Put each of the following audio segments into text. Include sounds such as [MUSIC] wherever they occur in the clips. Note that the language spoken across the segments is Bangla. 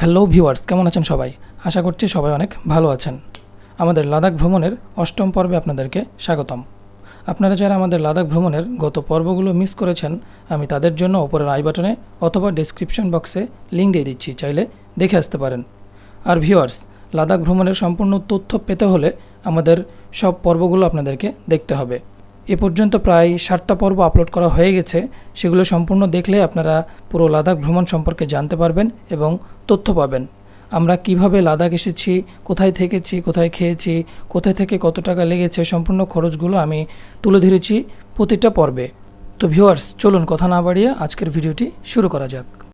হ্যালো ভিউয়ার্স, কেমন আছেন সবাই? আশা করছি সবাই অনেক ভালো আছেন। আমাদের লাদাখ ভ্রমণের অষ্টম পর্বে আপনাদেরকে স্বাগতম। আপনারা যারা আমাদের লাদাখ ভ্রমণের গত পর্বগুলো মিস করেছেন, আমি তাদের জন্য ওপরের আই বাটনে অথবা ডেসক্রিপশন বক্সে লিঙ্ক দিয়ে দিচ্ছি, চাইলে দেখে আসতে পারেন। আর ভিউয়ার্স, লাদাখ ভ্রমণের সম্পূর্ণ তথ্য পেতে হলে আমাদের সব পর্বগুলো আপনাদেরকে দেখতে হবে। এ পর্যন্ত প্রায় ষাটটা পর্ব আপলোড করা হয়ে গেছে। সেগুলো সম্পূর্ণ দেখলে আপনারা পুরো লাদাখ ভ্রমণ সম্পর্কে জানতে পারবেন এবং তথ্য পাবেন। আমরা কীভাবে লাদাখ এসেছি, কোথায় থেকেছি, কোথায় খেয়েছি, কোথায় থেকে কত টাকা লেগেছে সম্পূর্ণ খরচগুলো আমি তুলে ধরেছি প্রতিটা পর্বে। তো ভিউয়ার্স চলুন কথা না বাড়িয়ে আজকের ভিডিওটি শুরু করা যাক।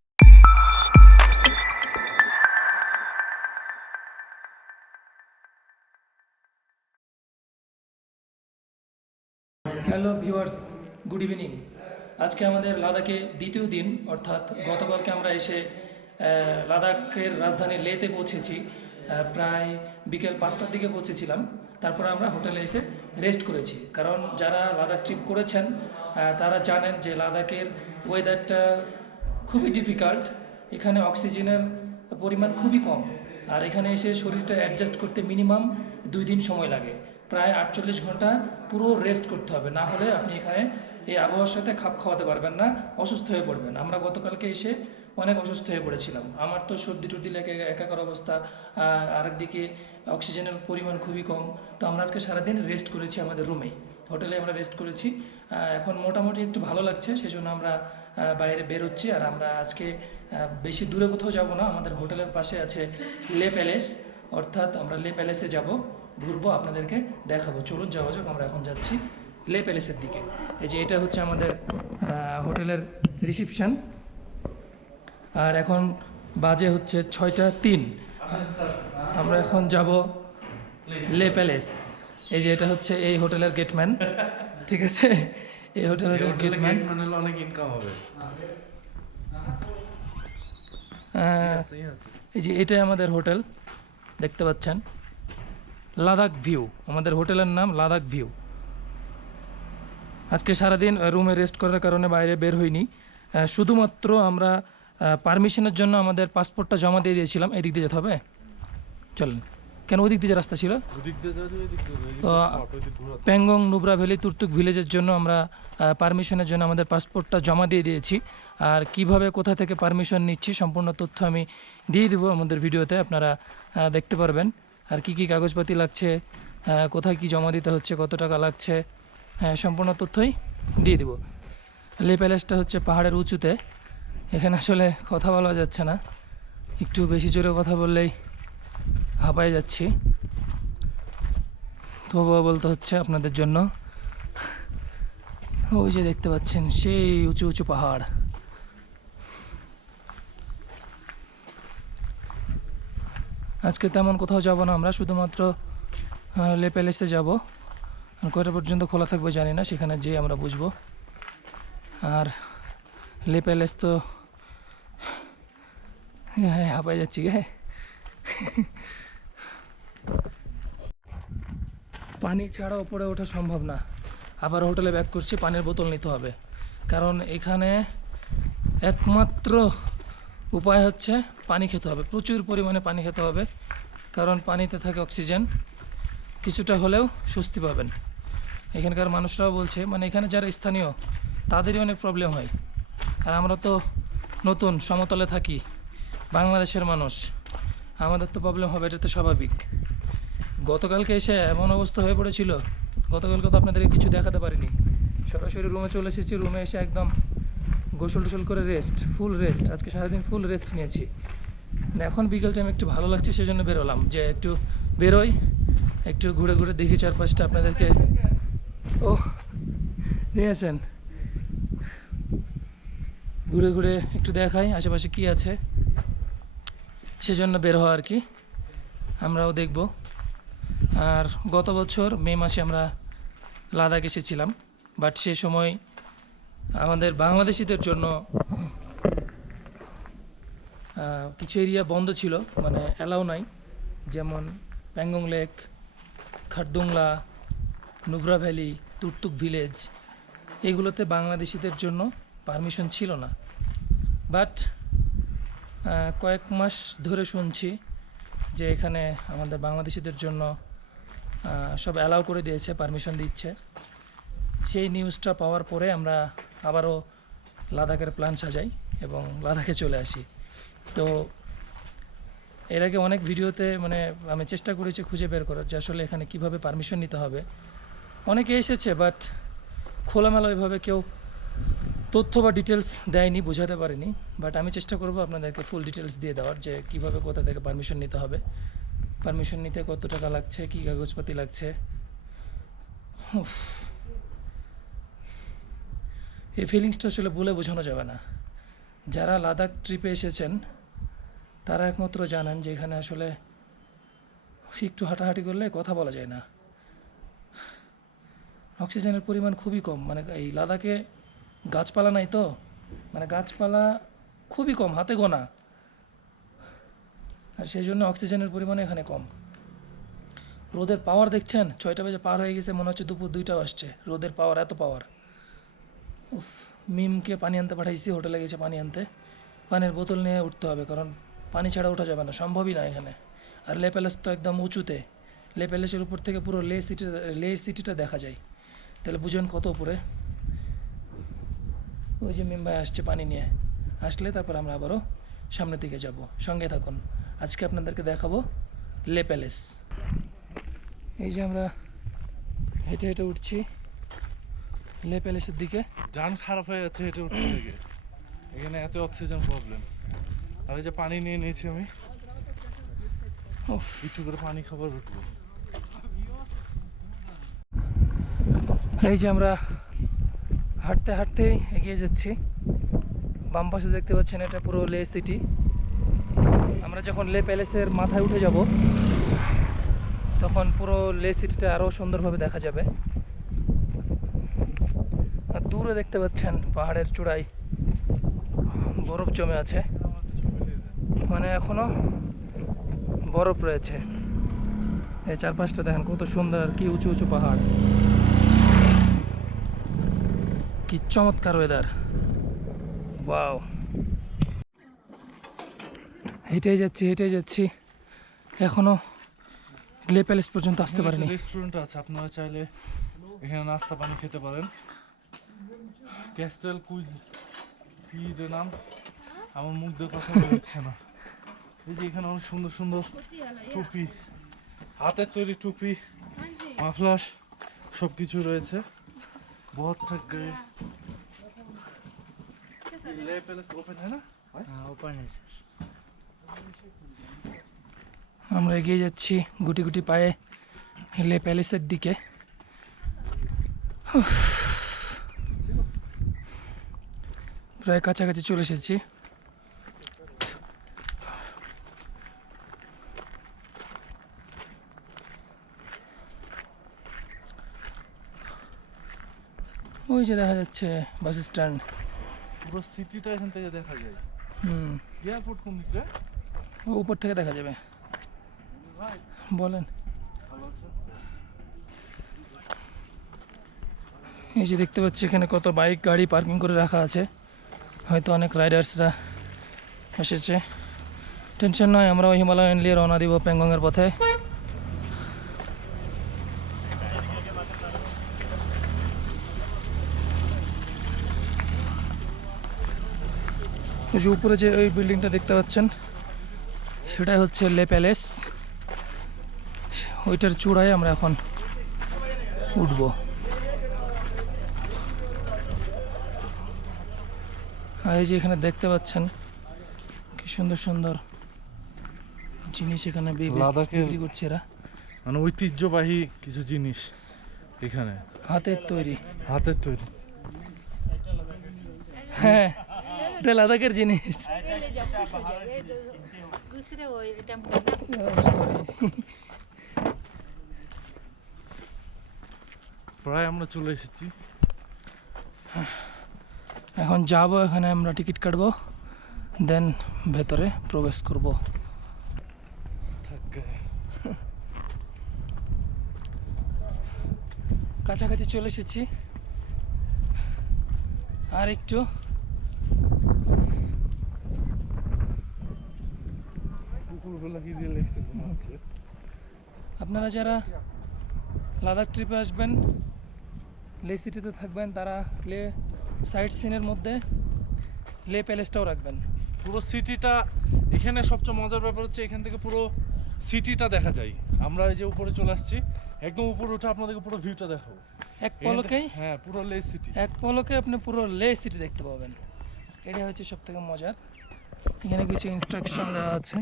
গুড ইভিনিং আজকে আমাদের লাদাখে দ্বিতীয় দিন, অর্থাৎ গতকালকে আমরা এসে লাদাখের রাজধানী লেতে পৌঁছেছি। প্রায় বিকেল পাঁচটার দিকে পৌঁছেছিলাম। তারপর আমরা হোটেলে এসে রেস্ট করেছি। কারণ যারা লাদাখ ট্রিপ করেছেন তারা জানেন যে লাদাখের ওয়েদারটা খুবই ডিফিকাল্ট এখানে অক্সিজেনের পরিমাণ খুবই কম। আর এখানে এসে শরীরটা অ্যাডজাস্ট করতে মিনিমাম দুই দিন সময় লাগে। প্রায় আটচল্লিশ ঘণ্টা পুরো রেস্ট করতে হবে। না হলে আপনি এখানে এই আবহাওয়ার সাথে খাপ খাওয়াতে পারবেন না, অসুস্থ হয়ে পড়বেন। আমরা গতকালকে এসে অনেক অসুস্থ হয়ে পড়েছিলাম। আমার তো সর্দি টর্দি লেগে একাকার অবস্থা, আর আরেকদিকে অক্সিজেনের পরিমাণ খুবই কম। তো আমরা আজকে সারাদিন রেস্ট করেছি আমাদের রুমেই হোটেলে আমরা রেস্ট করেছি। এখন মোটামুটি একটু ভালো লাগছে সেই জন্য আমরা বাইরে বেরোচ্ছি। আর আমরা আজকে বেশি দূরে কোথাও যাব না, আমাদের হোটেলের পাশে আছে লে প্যালেস অর্থাৎ আমরা লে প্যালেসে যাব, ঘুরবো, আপনাদেরকে দেখাবো। চলুন, যাওয়া যাক, আমরা এখন যাচ্ছি। লে প্যালেসের দিকে। এই যে এটা হচ্ছে আমাদের হোটেলের রিসিপশন। আর এখন বাজে হচ্ছে ছয়টা তিন। আমরা এখন যাব লে প্যালেস। এই যে এটা হচ্ছে এই হোটেলের গেটম্যান। ঠিক আছে? এই হোটেলের গেটম্যান। অনেক ইনকাম হবে। এই যে এটাই আমাদের হোটেল। দেখতে পাচ্ছেন? লাদাখ ভিউ। আমাদের হোটেলের নাম লাদাখ ভিউ। আজকে সারাদিন রুমে রেস্ট করার কারণে বাইরে বের হইনি। শুধুমাত্র আমরা পারমিশনের জন্য আমাদের পাসপোর্টটা জমা দিয়ে দিয়েছিলাম। এদিক দিয়ে যেতে হবে? চলেন। কেন ওদিক দিয়ে যে রাস্তা ছিল? তো প্যাংগং নুবরা ভ্যালি তুর্তুক ভিলেজের জন্য আমরা পারমিশনের জন্য আমাদের পাসপোর্টটা জমা দিয়ে দিয়েছি। আর কীভাবে কোথা থেকে পারমিশন নিচ্ছি সম্পূর্ণ তথ্য আমি দিয়ে দেবো আমাদের ভিডিওতে আপনারা দেখতে পারবেন। আর কি কি কাগজপাতি লাগছে কোথায় কি জমা দিতে হচ্ছে কত টাকা লাগছে সম্পূর্ণ তথ্যই দিয়ে দিব। লে প্যালেসটা হচ্ছে পাহাড়ের উঁচুতে। এখানে আসলে কথা বলা যাচ্ছে না। একটু বেশি জোরে কথা বললেই হাঁপায় যাচ্ছি। তবুও বলতে হচ্ছে আপনাদের জন্য, ওই যে দেখতে পাচ্ছেন, সেই উঁচু উঁচু পাহাড়। আজকে তেমন কোথাও যাব না আমরা, শুধুমাত্র লে প্যালেসে যাব। কয়টা পর্যন্ত খোলা থাকবে জানি না, সেখানে যেয়ে আমরা বুঝব। আর লে প্যালেস তো হ্যাঁ হাঁপাই যাচ্ছি গে। পানি ছাড়া ওপরে ওঠা সম্ভব না। আবার হোটেলে ব্যাক করছি, পানির বোতল নিতে হবে। কারণ এখানে একমাত্র উপায় হচ্ছে পানি খেতে হবে। প্রচুর পরিমাণে পানি খেতে হবে, কারণ পানিতে থাকে অক্সিজেন। কিছুটা হলেও স্বস্তি পাবেন। এখানকার মানুষরাও বলছে মানে এখানে যারা স্থানীয়, তাদেরই অনেক প্রবলেম হয়। আর আমরা তো নতুন, সমতলে থাকি, বাংলাদেশের মানুষ। আমাদের তো প্রবলেম হবে, এটা তো স্বাভাবিক। গতকালকে এসে এমন অবস্থা হয়ে পড়েছিল, গতকালকে তো আপনাদেরকে কিছু দেখাতে পারিনি। সরাসরি রুমে চলে এসেছি রুমে এসে একদম গোসল টোসল করে রেস্ট ফুল রেস্ট আজকে সারাদিন ফুল রেস্ট নিয়েছি। এখন বিকেল টাইম একটু ভালো লাগছে, সেজন্য বেরোলাম যে একটু বেরোই, একটু ঘুরে ঘুরে দেখি চারপাশটা। আপনাদেরকে ও নিয়ে আসেন। ঘুরে ঘুরে একটু দেখাই আশেপাশে কি আছে। সেজন্য বের হওয়া আর কি। আমরাও দেখব। আর গত বছর মে মাসে আমরা লাদাখ এসেছিলাম। বাট সে সময় আমাদের বাংলাদেশিদের জন্য কিছু এরিয়া বন্ধ ছিল। মানে অ্যালাউ নাই। যেমন Pangong lake Khardungla Nubra valley Turtuk village এগুলোতে বাংলাদেশিদের জন্য পারমিশন ছিল না। বাট কয়েক মাস ধরে শুনছি যে এখানে আমাদের বাংলাদেশিদের জন্য সব অ্যালাউ করে দিয়েছে পারমিশন দিচ্ছে। সেই নিউজটা পাওয়ার পরে আমরা আবারও লাদাখের প্ল্যান সাজাই এবং লাদাখে চলে আসি। তো এর আগে অনেক ভিডিওতে মানে আমি চেষ্টা করেছি খুঁজে বের করার যে আসলে এখানে কীভাবে পারমিশন নিতে হবে। অনেকে এসেছে বাট খোলামেলা ওইভাবে কেউ তথ্য বা ডিটেলস দেয়নি, বোঝাতে পারেনি। বাট আমি চেষ্টা করব আপনাদেরকে ফুল ডিটেলস দিয়ে দেওয়ার যে কীভাবে কোথা থেকে পারমিশন নিতে হবে। পারমিশন নিতে কত টাকা লাগছে, কী কাগজপাতি লাগছে। এই ফিলিংসটা আসলে বলে বোঝানো যাবে না। যারা লাদাখ ট্রিপে এসেছেন, তারা একমাত্র জানেন যে এখানে আসলে একটু হাঁটাহাঁটি করলে কথা বলা যায় না। অক্সিজেনের পরিমাণ খুবই কম। মানে এই লাদাখে গাছপালা নাই তো? মানে গাছপালা খুবই কম, হাতে গোনা। আর সেই জন্য অক্সিজেনের পরিমাণ এখানে কম। রোদের পাওয়ার দেখছেন? ছয়টা বাজে পার হয়ে গেছে, মনে হচ্ছে দুপুর দুইটাও আসছে রোদের পাওয়ার এত পাওয়ার উফ, মিমকে পানি আনতে পাঠাইছি, হোটেলে গেছে পানি আনতে। পানির বোতল নিয়ে উঠতে হবে, কারণ পানি ছাড়া ওঠা যাবে না, সম্ভবই না এখানে। আর লে প্যালেস তো একদম উঁচুতে। লে প্যালেসের উপর থেকে পুরো লে সিটি লে সিটিটা দেখা যায়। তাহলে বুঝুন কত উপরে? ওই যে মিম ভাই আসছে পানি নিয়ে। আসলে তারপর আমরা আবারও সামনের দিকে যাব। সঙ্গে থাকুন। আজকে আপনাদেরকে দেখাবো লে প্যালেস। এই যে আমরা হেঁটে হেঁটে উঠছি লে প্যালেসের দিকে। যান খারাপ হয়ে যাচ্ছে হেঁটে উঠতে থেকে এখানে এত অক্সিজেন প্রবলেম আর এই যে পানি নিয়ে নিয়েছি আমি। একটু করে পানি খাবার উঠবো এই যে আমরা হাঁটতে হাঁটতেই এগিয়ে যাচ্ছি। বাম পাশে দেখতে পাচ্ছেন এটা পুরো লে সিটি। আমরা যখন লে প্যালেসের মাথায় উঠে যাব, তখন পুরো লে সিটিটা আরও সুন্দরভাবে দেখা যাবে। আর দূরে দেখতে পাচ্ছেন পাহাড়ের চূড়ায় বরফ জমে আছে। মানে এখনও বরফ রয়েছে। এই চারপাশটা দেখেন কত সুন্দর, কি উঁচু উঁচু পাহাড়। কি চমৎকার ওয়েদার ওয়াও হেঁটেই যাচ্ছি হেঁটেই যাচ্ছি। এখনও লে প্যালেস পর্যন্ত আসতে পারিনি। রেস্টুরেন্ট আছে আপনারা চাইলে এখানে নাস্তা পানি খেতে পারেন। ক্যাস্টেল কুইজ ফিড নাম? আমার মুখ দিয়ে কথা বলা হচ্ছে না। [LAUGHS] এই যে এখানে অনেক সুন্দর সুন্দর টুপি হাতের তৈরি টুপি মাফলার সব কিছু রয়েছে। बहुत थक गए ले पैलेस ओपन है ना ओपन है सर আমরা এগিয়ে যাচ্ছি গুটি গুটি পায়ে লে প্যালেসের দিকে উফ। প্রায় কাছাকাছি চলে এসেছি ওই যে দেখা যাচ্ছে বাস স্ট্যান্ড। পুরো সিটিটা এখান থেকে দেখা যায়। হুম। এয়ারপোর্ট কোন দিকটা? ও উপর থেকে দেখা যাবে। বলেন। এই যে দেখতে পাচ্ছি এখানে কত বাইক গাড়ি পার্কিং করে রাখা আছে। হয়তো অনেক রাইডার্সরা এসেছে। টেনশন নয় আমরা হিমালয়ান নিয়ে রওনা দিব প্যাংগংয়ের পথে। ওই যে উপরে যে ওই বিল্ডিংটা দেখতে পাচ্ছেন সেটাই হচ্ছে লে প্যালেস। ওইটার চূড়ায় আমরা এখন উঠবো। আর এই যে এখানে দেখতে পাচ্ছেন কি সুন্দর সুন্দর জিনিস এখানে বিক্রি করছে এরা। মানে ঐতিহ্যবাহী কিছু জিনিস এখানে। হাতের তৈরি। হাতের তৈরি। হ্যাঁ এটা লাদাখের জিনিস প্রায় আমরা চলে এসেছি। এখন যাব এখানে আমরা টিকিট কাটব দেন ভেতরে প্রবেশ করব। কাছাকাছি চলে এসেছি। আর একটু আপনারা যারা লাদাখ ট্রিপে আসবেন লে সিটিতে থাকবেন তারা লে সাইট সিনের মধ্যে লে প্যালেসটাও রাখবেন। পুরো সিটিটা এখানে সবচেয়ে মজার ব্যাপার হচ্ছে এখান থেকে পুরো সিটিটা দেখা যায়। আমরা এই যে উপরে চলে আসছি একদম উপরে উঠে আপনাদেরকে পুরো ভিউটা দেখাবো। এক পলকেই? হ্যাঁ পুরো লে সিটি এক পলকে আপনি পুরো লে সিটি দেখতে পাবেন। এটা হচ্ছে সব থেকে মজার। এখানে কিছু ইনস্ট্রাকশন দেওয়া আছে।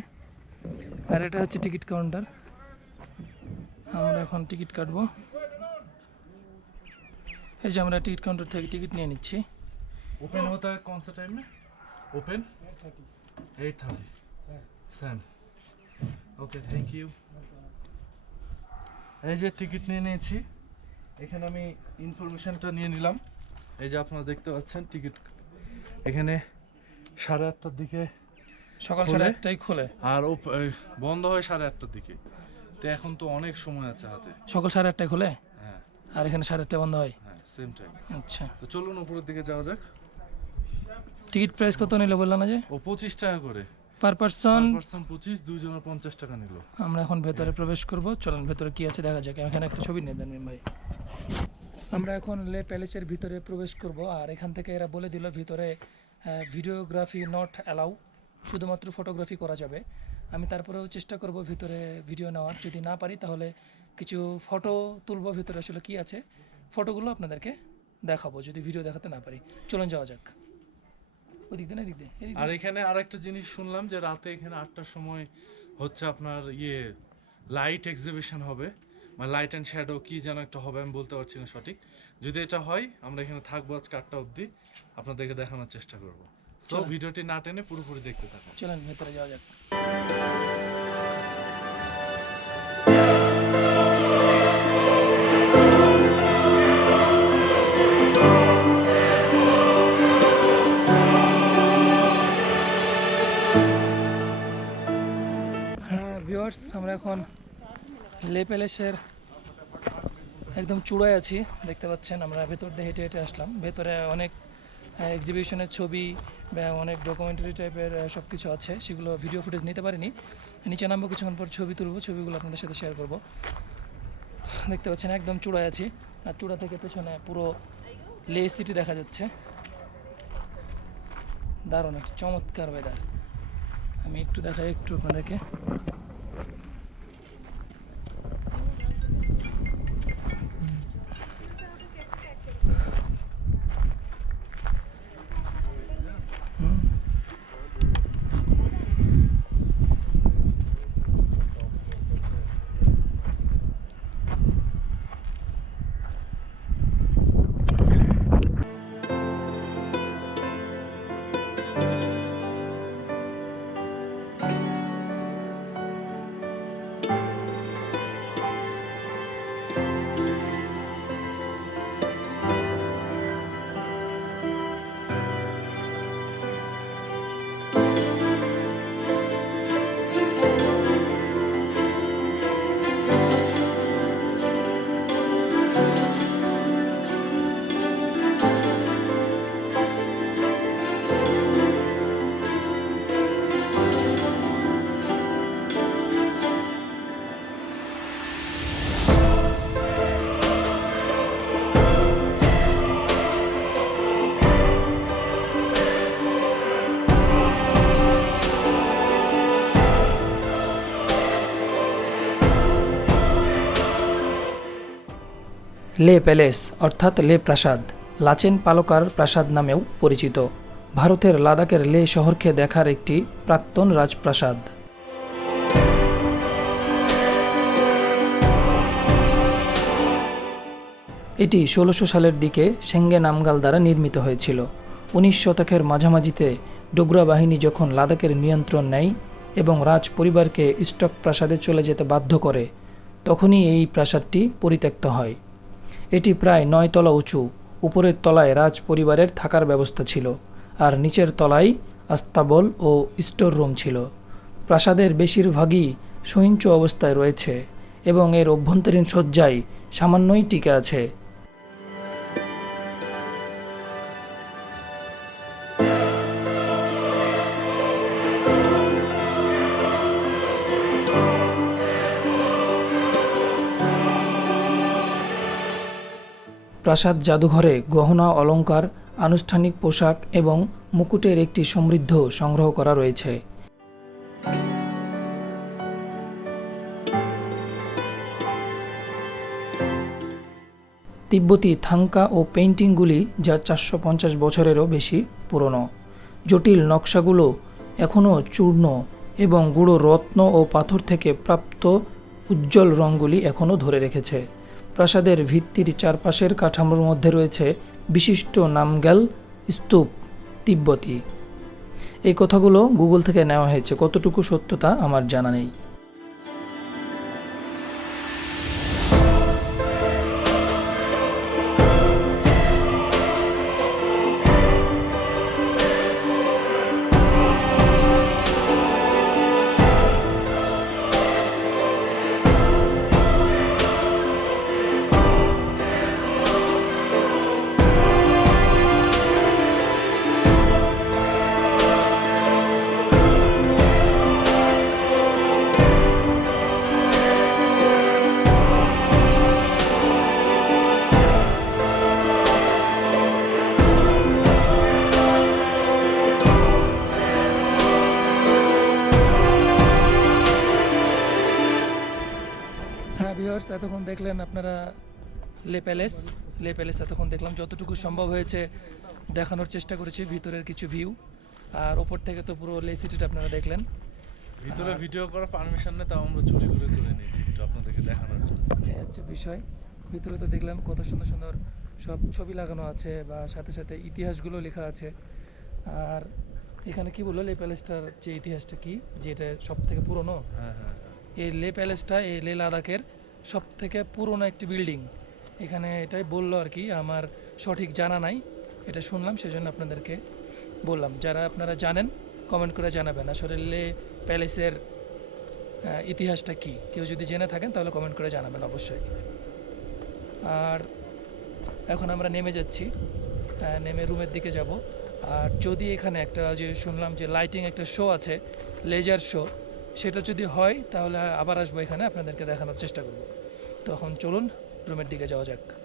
আর এটা হচ্ছে টিকিট কাউন্টার আমরা এখন টিকিট কাটবো এই যে আমরা টিকিট কাউন্টার থেকে টিকিট নিয়ে নিচ্ছি ओपन होता है कौन सा टाइम में open eight thirty same okay thank you এই যে টিকিট নিয়ে নিয়েছি এখানে আমি ইনফরমেশনটা নিয়ে নিলাম এই যে আপনারা দেখতে পাচ্ছেন টিকিট এখানে সাড়ে আটটার দিকে সকাল সাড়ে আটটায় খোলে। আর এই বন্ধ হয় সাড়ে আটটার দিকে। তো এখন তো অনেক সময় আছে হাতে। সকাল সাড়ে আটটায় খোলে? হ্যাঁ। আর এখানে সাড়ে আটটায় বন্ধ হয়? হ্যাঁ সেম টাইম আচ্ছা। তো চলুন উপরের দিকে যাওয়া যাক। টিকিট প্রাইস কত নিল বললাম না যে? ও পঁচিশ টাকা করে। Per person? পার্সন পঁচিশ দুইজনের পঞ্চাশ টাকা নিল। আমরা এখন ভেতরে প্রবেশ করব। চলুন ভেতরে কি আছে দেখা যাক। এখানে একটা ছবি নিয়ে দেন ভাই। আমরা এখন লে প্যালেসের ভিতরে প্রবেশ করব। আর এখান থেকে এরা বলে দিল ভিতরে ভিডিওগ্রাফি নট অ্যালাউ শুধুমাত্র ফটোগ্রাফি করা যাবে। আমি তারপরেও চেষ্টা করব ভিতরে ভিডিও নেওয়ার। যদি না পারি, তাহলে কিছু ফটো তুলব ভিতরে আসলে কি আছে। ফটোগুলো আপনাদেরকে দেখাবো, যদি ভিডিও দেখাতে না পারি। চলুন যাওয়া যাক। ওদিক দিয়ে না, এদিক দিয়ে আর। এখানে আরেকটা জিনিস শুনলাম যে রাতে এখানে আটটার সময় হচ্ছে আপনার ইয়ে লাইট এক্সিবিশন হবে। মানে লাইট অ্যান্ড শ্যাডো কি যেন একটা হবে, আমি বলতে পারছি না সঠিক। যদি এটা হয়, আমরা এখানে থাকব আজকে আটটা অবধি। আপনাদেরকে দেখানোর চেষ্টা করব। সো ভিডিওটি না টেনে পুরোপুরি দেখতে থাকুন। চলেন ভেতরে যাওয়া যাক। হ্যাঁ ভিউয়ার্স আমরা এখন লে প্যালেসের একদম চূড়ায় আছি। দেখতে পাচ্ছেন আমরা ভেতর দিয়ে হেঁটে হেঁটে আসলাম। ভেতরে অনেক এক্সিবিশনের ছবি বা অনেক ডকুমেন্টারি টাইপের সব কিছু আছে, সেগুলো ভিডিও ফুটেজ নিতে পারিনি। নিচে নামবো, কিছুক্ষণ পর ছবি তুলবো, ছবিগুলো আপনাদের সাথে শেয়ার করব। দেখতে পাচ্ছেন, একদম চূড়ায় আছি। আর চূড়া থেকে পেছনে পুরো লে সিটি দেখা যাচ্ছে। দারুণ, একটা চমৎকার ওয়েদার আমি একটু দেখাই একটু আপনাদেরকে। লে প্যালেস, অর্থাৎ লে প্রাসাদ, লাচেন পালকার প্রাসাদ নামেও পরিচিত। ভারতের লাদাখের লে শহরকে দেখার একটি প্রাক্তন রাজপ্রাসাদ। এটি ষোলোশো সালের দিকে সেঙ্গে নামগাল দ্বারা নির্মিত হয়েছিল। উনিশ শতকের মাঝামাঝিতে ডোগরা বাহিনী যখন লাদাখের নিয়ন্ত্রণ নেয় এবং রাজ পরিবারকে স্টক প্রাসাদে চলে যেতে বাধ্য করে, তখনই এই প্রাসাদটি পরিত্যক্ত হয়। এটি প্রায় নয় তলা উঁচু। উপরের তলায় রাজ পরিবারের থাকার ব্যবস্থা ছিল, আর নিচের তলায় আস্তাবল ও স্টোর রুম ছিল। প্রাসাদের বেশিরভাগই সহিঞ্চ অবস্থায় রয়েছে এবং এর অভ্যন্তরীণ সজ্জায় সামান্যই টিকে আছে। প্রাসাদ জাদুঘরে গহনা অলঙ্কার আনুষ্ঠানিক পোশাক এবং মুকুটের একটি সমৃদ্ধ সংগ্রহ করা রয়েছে। তিব্বতি থাঙ্কা ও পেইন্টিংগুলি যা চারশো পঞ্চাশ বছরেরও বেশি পুরনো। জটিল নকশাগুলো এখনও চূর্ণ এবং গুঁড়ো রত্ন ও পাথর থেকে প্রাপ্ত উজ্জ্বল রঙগুলি এখনও ধরে রেখেছে। প্রাসাদের ভিত্তির চারপাশের কাঠামোর মধ্যে রয়েছে বিশিষ্ট নামগ্যাল স্তূপ তিব্বতী। এই কথাগুলো গুগল থেকে নেওয়া হয়েছে। কতটুকু সত্যতা আমার জানা নেই। ভিউয়ার্স এতক্ষণ দেখলেন আপনারা লে প্যালেস লে প্যালেস এতক্ষণ দেখলাম। যতটুকু সম্ভব হয়েছে দেখানোর চেষ্টা করেছি ভিতরের কিছু ভিউ আর ওপর থেকে তো পুরো লে সিটিটা আপনারা দেখলেন। ভিতরে ভিডিও করার পারমিশন নেই তাও আমরা চুরি করে করে নিয়েছি একটু আপনাদেরকে দেখানোর জন্য। এই হচ্ছে বিষয়। ভিতরে তো দেখলেন কত সুন্দর সুন্দর সব ছবি লাগানো আছে বা সাথে সাথে ইতিহাসগুলো লেখা আছে। আর এখানে কি বলল? লে প্যালেসটার যে ইতিহাসটা কি? যে এটা সব থেকে পুরনো? হ্যাঁ হ্যাঁ এই লে প্যালেসটা এই লে লাদাখের সব থেকে পুরনো একটি বিল্ডিং। এখানে এটাই বলল আর কি, আমার সঠিক জানা নাই, এটা শুনলাম, সেজন্য আপনাদেরকে বললাম। যারা আপনারা জানেন কমেন্ট করে জানাবেন, আসলে লে প্যালেসের ইতিহাসটা কি? কেউ যদি জেনে থাকেন, তাহলে কমেন্ট করে জানাবেন অবশ্যই। আর এখন আমরা নেমে যাচ্ছি নেমে রুমের দিকে যাব। আর যদি এখানে একটা, যে শুনলাম যে লাইটিং একটা শো আছে লেজার শো সেটা যদি হয়, তাহলে আবার আসব এখানে, আপনাদেরকে দেখানোর চেষ্টা করব। তখন চলুন, রুমের দিকে যাওয়া যাক।